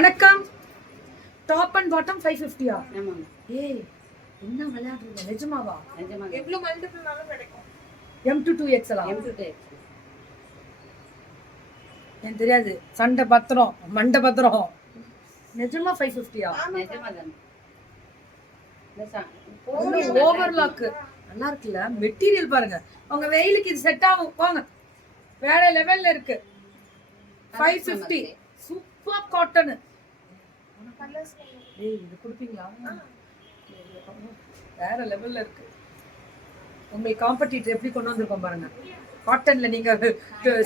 வணக்கம். Top and bottom 550யா? ஆமாங்க. ஏய் என்ன விளையாடுறீங்க? நிஜமாவா? நிஜமாங்க. எவ்வளவு மல்டிபிள்னாலும் கிடைக்கும். M2 2XL. M2 எனக்கு தெரியாது. சண்டை பத்திரம், மண்டை பத்திரம். நிஜமா 550யா? நிஜமாங்க. ஓவர்லாக் நல்லா இருக்குல்ல? மெட்டீரியல் பாருங்க. உங்க வெயிலுக்கு இது செட் ஆகும். போங்க. வேற லெவல்ல இருக்கு. 550 சூப்பர் காட்டன். ஏய் இது குடுப்பீங்களா? வேற லெவல்ல இருக்கு. உங்களுக்கு காம்படிட்டர் எப்படி கொண்டு வந்திருக்கோம் பாருங்க. காட்டன்ல நீங்க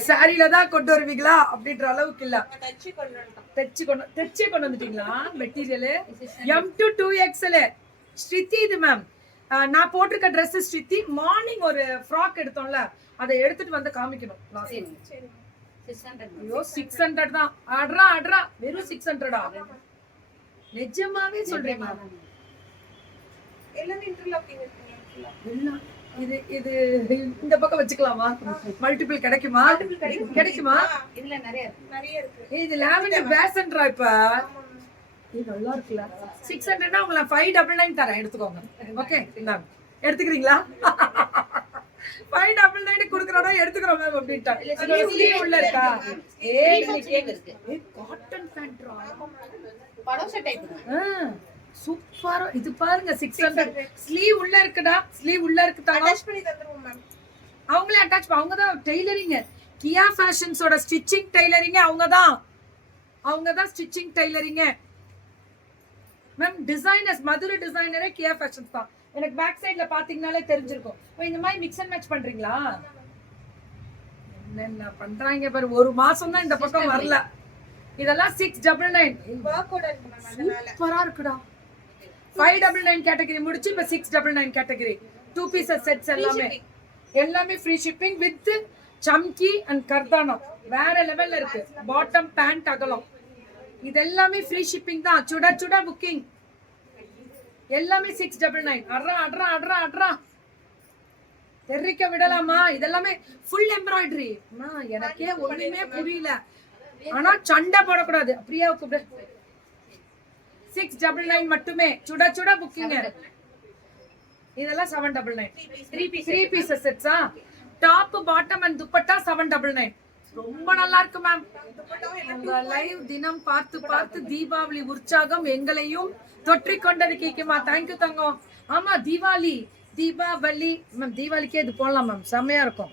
சாரில தான் கொண்டு வருவீங்களா அப்படின்ற அளவுக்கு இல்ல. தெச்சி கொண்டு வந்துட்டீங்களா மெட்டீரியல்? M2 2XL. ஸ்ருதி இது மேம். நான் போட்டிருக்க ட்ரெஸ் ஸ்ருதி. மார்னிங் ஒரு ஃப்ராக் எடுத்தோம்ல, அதை எடுத்துட்டு வந்து காமிக்கணும். ஐயோ 600 தான். அட்ரா வெறும் 600ஆ? நிஜமாவே சொல்றீங்க? எல்லாமே இன்டர்லாக்கிங் இருக்குங்க. எல்லாம் இது இது இந்த பக்கம் வச்சுக்கலாமா? மல்டிபிள் கிடைக்குமா? கிடைக்குமா? இதுல நிறைய இருக்கு. இது லாவெண்டர் பேசன்ட்ரா. இப்ப இது நல்லா இருக்குல. 600னா உங்களுக்கு 599 தரேன், எடுத்துக்கோங்க. ஓகே இந்தாங்க. எடுத்துக்கிறீங்களா? 599 குடுக்குறோம்னா எடுத்துக்கிறோம் மேம் அப்படிட்டா. ஸ்லீவ் உள்ள இருக்கா? ஏய் இருக்கு. காட்டன் பேண்ட்ரா. படோசா டைப். சூப்பரா. இது பாருங்க 600. ஸ்லீவ் உள்ள இருக்குடா. ஸ்லீவ் உள்ள இருக்கு. அட்டாச் பண்ணி தந்துருவோம் மேம். அவங்களே அட்டாச். அவங்க தான் டெய்லரிங். கியா ஃபேஷன்ஸோட ஸ்டிச்சிங் டெய்லரிங் அவங்க தான் stitching tailoring ma'am. Designers Madurai டிசைனரே கியா ஃபேஷன்ஸ் தான். எனக்கு பேக் சைடுல பாத்தீங்கனாலே தெரிஞ்சிருக்கும். இந்த மாதிரி மிக்ஸ் அண்ட் மேட்ச் பண்றீங்களா? என்ன பண்றாங்க பாரு. ஒரு மாசம் தான் இந்த பக்கம் வரல. இதெல்லாம் 699. வர்க்கோட இருக்கு மேம். அதனால சூப்பரா இருக்குடா. 599 கேட்டகரி முடிச்சு இப்ப 699 கேட்டகரி. 2 பீசஸ் செட்ஸ் எல்லாமே ஃப்ரீ ஷிப்பிங் வித் சம்கி அண்ட் கர்தானா. வேற லெவல்ல இருக்கு. பாட்டம் பேண்ட் அகலம் இது எல்லாமே ஃப்ரீ ஷிப்பிங் தான். சுட புக்கிங் எல்லாமே 699. அட்ரா தெரிவிக்க விடலாமா? இதெல்லாமே ஃபுல் எம்ப்ராய்டரி. எனக்கே ஒண்ணுமே புரியல. ஆனா சண்டை போடக்கூடாது. பிரியா கூப்பிடு. 699 மட்டுமே. சுட புக்கிங். இதெல்லாம் 799. 3 பீசஸ் செட்ஸா? Top bottom and dupatta 799. ரொம்ப நல்லா இருக்கு மேம். உங்க லைவ் தினம் பார்த்து தீபாவளி உற்சாகம் எங்களையும் தொற்றிக் கொண்டது. கேக்குமா? தேங்க்யூ தங்கம். ஆமா தீபாவளி மேம். தீபாவளிக்கே இது போடலாம் மேம். செம்மையா இருக்கும்.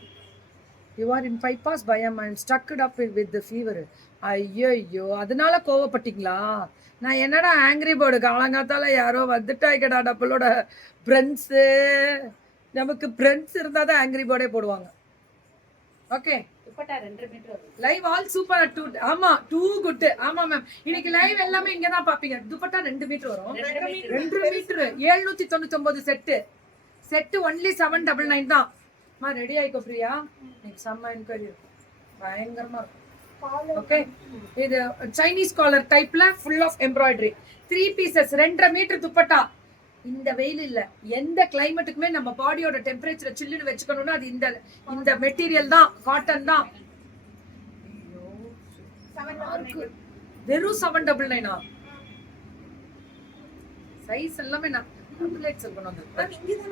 You are in bypass bayam. I am stuck up with the fever. ஐயோ அதனால கோவப்பட்டீங்களா? நான் என்னடா ஆங்கிரி போர்டு காலங்காத்தால யாரோ வந்துட்டாய்க்கடா டப்பலோட ஃப்ரெண்ட்ஸ். நமக்கு ஃப்ரெண்ட்ஸ் இருந்தா தான் ஆங்கிரி போர்டே போடுவாங்க. ஓகே துப்பட்டா 2 மீட்டர் வரும். Live all super. ஆமா டூ குட். ஆமா மேம். இன்னைக்கு லைவ் எல்லாமே இங்க தான் பாப்பீங்க. துப்பட்டா 2 மீட்டர் வரும். 2 மீட்டர் 799 செட் ஒன்லி 799 தான். ரெடி ஆயிக்கோ பிரியா. இன்னைக்கு செம்ம என்கொயரி இருக்கும். பயங்கரமா இருக்கும். ஓகே இது சைனீஸ் காலர் டைப்ல full of embroidery. 3 pieces 2.5 metre dupatta. இந்த வெயில் இல்ல எந்த கிளைமேட்டுக்குமே நம்ம பாடியோட டெம்பரேச்சரை சில்லுன்னு வச்சுக்கணும்னா அது இந்த மெட்டீரியல் தான். காட்டன் தான். வெறும் 799. சைஸ் எல்லாமே நான்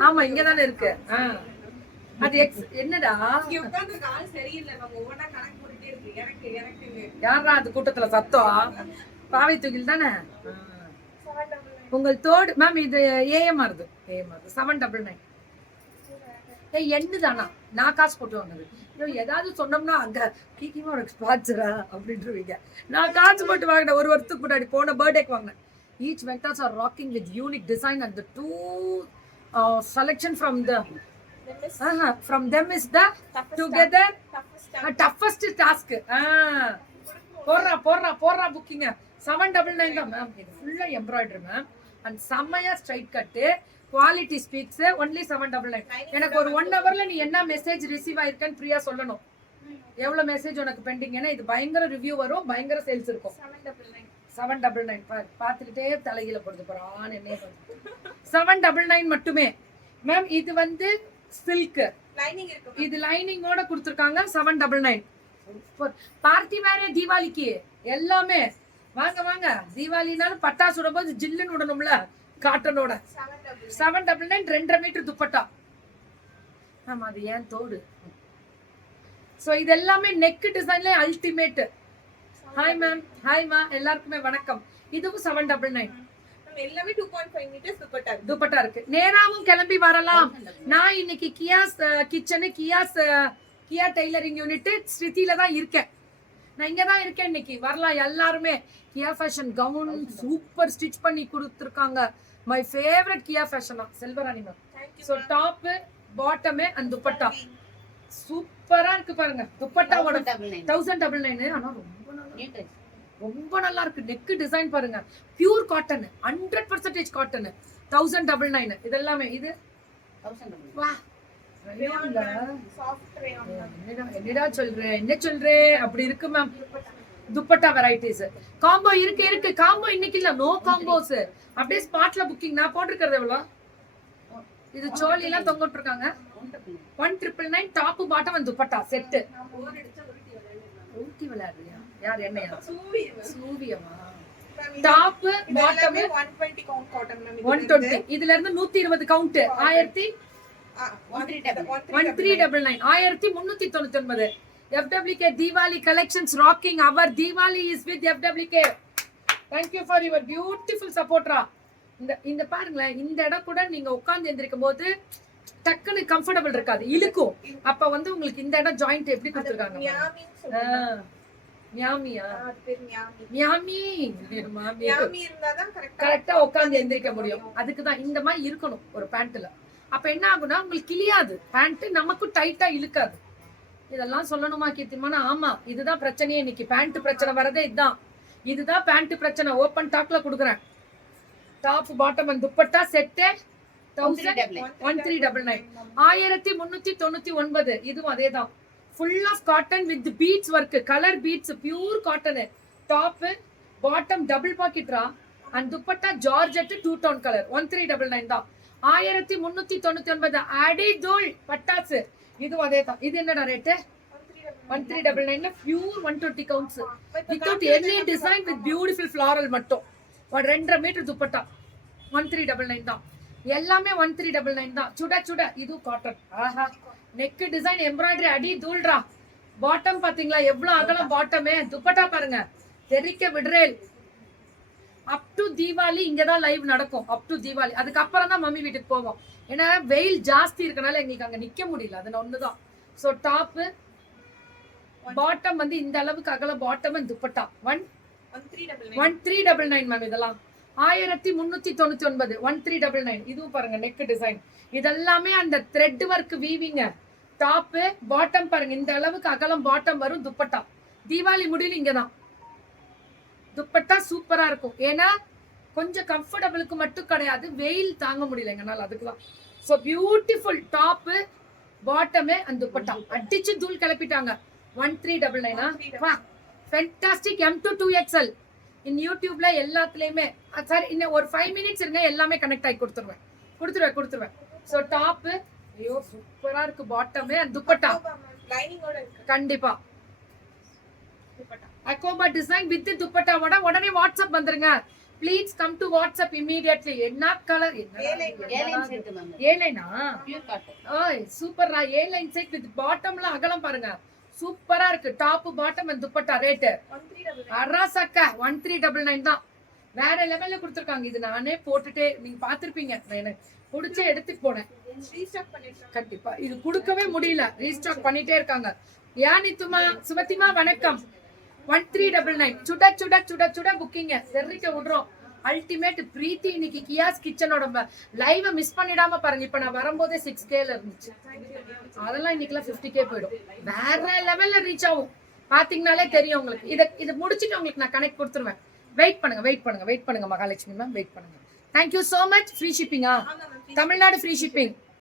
ஆமா இங்க தானே இருக்கு. அது என்னடா யாரா அது கூட்டத்துல சத்தம்? பாவை தூக்கில் தானே. உங்கள் தோடு மேம். இது ஏஎம்ஆர் 799. என்னதானா நான் காசு போட்டு வாங்கினது. ஏதாவது சொன்னோம்னா அங்க கீக்கிமா உனக்கு ஸ்பான்சரா அப்படின்றவீங்க. நான் காசு போட்டு வாங்கினேன். ஒரு வருஷத்துக்கு முன்னாடி போன பர்த்டேக்கு வாங்கினேன். Each vendors are rocking with unique design and the two selection from them is the together toughest task. போடுறா புக்கிங். 799 தான் மேம். இது ஃபுல்லா எம்ப்ராய்டரி மேம். அண்ட் செம்மையா straight cut. Quality speaks only 799. எனக்கு ஒரு 1 ஹவர்ல நீ என்ன மெசேஜ் ரிசீவ் ஆயிருக்கன்னு பிரியா சொல்லணும். எவ்வளவு மெசேஜ் உனக்கு பெண்டிங்? ஏன்னா இது பயங்கர ரிவ்யூ வரும், பயங்கர சேல்ஸ் இருக்கும். 799 பார்த்துக்கிட்டே தலையில போடுது போறான். என்ன 799 மட்டுமே மேம். இது வந்து சில்க் லைனிங் இருக்கு. இது லைனிங்கோட கொடுத்துருக்காங்க. 799 பார்ட்டி வேற தீபாவளிக்கு எல்லாமே வாங்க வாங்க, தீபாவளினாலும் பட்டாசு விடும்போது ஜில்லுன்னு விடணும்ல காட்டனோட. 799 2.5 மீட்டர் துப்பட்டா. ஆமா, அது ஏன் தோடு. சோ இது எல்லாமே நெக் டிசைன்ல அல்டிமேட். ஹாய் மேம், ஹாய் மா, எல்லாருக்குமே வணக்கம். இதுவும் 799. எல்லாமே 2.5 மீட்டர்ஸ் துப்பட்டா இருக்கு. துப்பட்டா இருக்கு. நேராவும் கிளம்பி வரலாம். நான் இன்னைக்கு Kiya's kitchen, Kiya tailoring unit ஸ்ருதியில தான் இருக்கேன். நான் இங்க தான் இருக்கேன் இன்னைக்கு. வரலாம் எல்லாருமே. Kiya fashion gown super stitch பண்ணி கொடுத்துருக்காங்க. மை ஃபேவரட் கியா ஃபேஷனா Selvarani ma'am. So top bottom and dupatta சூப்பரா இருக்கு பாருங்க. துப்பட்டாவோட 1099. ஆனா ரொம்ப நல்லா இருக்கு. நெக் டிசைன் பாருங்க, பியூர் காட்டன், 100% காட்டன். 1099 இதெல்லாமே. இது வா, என்னடா சொல்றேன், என்ன சொல்றேன் அப்படி இருக்கு மேம். துப்பட்டா வெரைட்டிஸ் காம்போ இருக்கு. காம்போ இன்னைக்கு இல்ல, நோ காம்போஸ். அப்படியே ஸ்பாட்ல புக்கிங். நான் போட்டிருக்கிறது எவ்வளவு? இது சோலி எல்லாம் தொங்கிட்டு இருக்காங்க. 1,999 top bottom and dupatta set. ஊட்டி விளையாடுறியா? யார் என்னையா? சூவியமா? Top bottom 120 count cotton ma'am. 120. இதுல இருந்து 120 count 1399. 1399. FWK Diwali collections rocking. Our Diwali is with FWK. Thank you for your beautiful support ரா. இந்த பாருங்களேன், இந்த இடம் கூட நீங்க உட்கார்ந்து எந்திரிக்கும் போது டக்குன்னு கம்ஃபர்டபிள் இருக்காது, இழுக்கும். அப்ப வந்து உங்களுக்கு இந்த இடம் ஜாயிண்ட் எப்படி கொடுத்துருக்காங்க? மியாமியா? மியாமி இருந்தாதான் கரெக்டா உட்கார்ந்து எந்திரிக்க முடியும். அதுக்குதான் இந்த மாதிரி இருக்கணும் ஒரு பேண்ட்ல. அப்ப என்ன ஆகும்னா உங்களுக்கு கிளியாது பேண்ட், நமக்கும் டைட்டா இழுக்காது. இதெல்லாம் சொல்லணுமா கீர்த்திமானா? ஆமா, இதுதான் பிரச்சனையே இன்னைக்கு. பேண்ட் பிரச்சனை வரதே இதுதான் பேண்ட் பிரச்சனை. ஓபன் டாப்ல குடுக்குறேன். Top bottom and dupatta set 1399. 1399. இதுவும் அதேதான். Full of cotton with beads work, colour beads, pure cotton. Top bottom double பாக்கெட்ரா and dupatta georgette 2 tone colour. 1399 தான். 1399 அடி தூள் பட்டாசு. இதுவும் அதேதான். இது என்னடா rate? 1399 pure 120 counts without any design with beautiful floral மட்டும். 2.5 மீட்டர் துப்பட்டா 1399 தான். எல்லாமே 1399 தான். சுட இது காட்டன். ஆஹா, நெக் டிசைன் எம்ப்ராய்டரி அடி தூள்ரா. பாட்டம் பாத்தீங்களா எவ்வளவு அகலம் பாட்டமே. துப்பட்டா பாருங்க, தெரிக்க விடுறேல். அப் டு தீபாவளி இங்கதான் லைவ் நடக்கும். Up to Deepavali. அதுக்கப்புறம் தான் மம்மி வீட்டுக்கு போவோம். ஏன்னா வெயில் ஜாஸ்தி இருக்கனால எங்களுக்கு அங்க நிக்க முடியல. அது ஒண்ணுதான். சோ டாப் பாட்டம் வந்து இந்த அளவுக்கு அகல பாட்டம் அண்ட் துப்பட்டா 1399 மேம். இதெல்லாம் 1399. 1399. இதுவும் பாருங்க நெக் டிசைன். இதெல்லாமே அந்த த்ரெட் ஒர்க் வீவிங்க. டாப் பாட்டம் பாருங்க, இந்த அளவுக்கு அகலம் பாட்டம் வரும். துப்பட்டா தீபாவளி முடியல இங்கதான். துப்பட்டா சூப்பரா இருக்கும். ஏன்னா கொஞ்சம் கம்ஃபர்டபிளுக்கு மட்டும் கிடையாது, வெயில் தாங்க முடியல எங்கனால, அதுக்குதான். So beautiful top bottom and dupatta அடிச்சு தூள் கிளப்பிட்டாங்க. 1399. ஃபேண்டாஸ்டிக். M2 2XL இன் யூடியூப்ல எல்லாத்துலயுமே. சார் இன்னும் ஒரு 5 மினிட்ஸ் இருங்க, எல்லாமே கனெக்ட் ஆகி கொடுத்துருவேன். சோ டாப் ஐயோ சூப்பரா இருக்கு. பாட்டம் அண்ட் துப்பட்டா கண்டிப்பா அக்கோபா டிசைன் வித் துப்பட்டாவோட. உடனே வாட்ஸ்அப் வந்துருங்க. Please come to WhatsApp immediately. என்ன கலர்? ஏலைனா சூப்பரா. ஏலைன் செட் வித் பாட்டம்ல அகலம் பாருங்க, சூப்பரா இருக்கு. Top bottom and dupatta rate அராசக்கா 1399 தான். வேற லெவல்ல கொடுத்துருக்காங்க. இது நானே போட்டுட்டே நீங்க பாத்திருப்பீங்க. எனக்கு பிடிச்ச எடுத்துட்டு போனேன். கண்டிப்பா இது கொடுக்கவே முடியல, ரீஸ்டாக் பண்ணிட்டே இருக்காங்க. யானித்துமா சுமதிமா வணக்கம். 1399 சுட புக்கிங்க தெரிவிக்க விடுறோம். அல்டிமேட் பிரீத்தி இன்னைக்கு கியாஸ் கிச்சனோட லைவ் மிஸ் பண்ணிடாம பாருங்க. இப்ப நான் வரும்போதே 6Kல இருந்துச்சு. அதெல்லாம் இன்னைக்குலாம் 50K போயிடும். வேற லெவல்ல ரீச் ஆகும். பாத்தீங்கன்னாலே தெரியும் உங்களுக்கு. இதை முடிச்சுட்டு உங்களுக்கு நான் கனெக்ட் கொடுத்துருவேன். வெயிட் பண்ணுங்க மகாலட்சுமி மேம், வெயிட் பண்ணுங்க. Thank you so much. ஃப்ரீ ஷிப்பிங்கா? Tamil Nadu free shipping.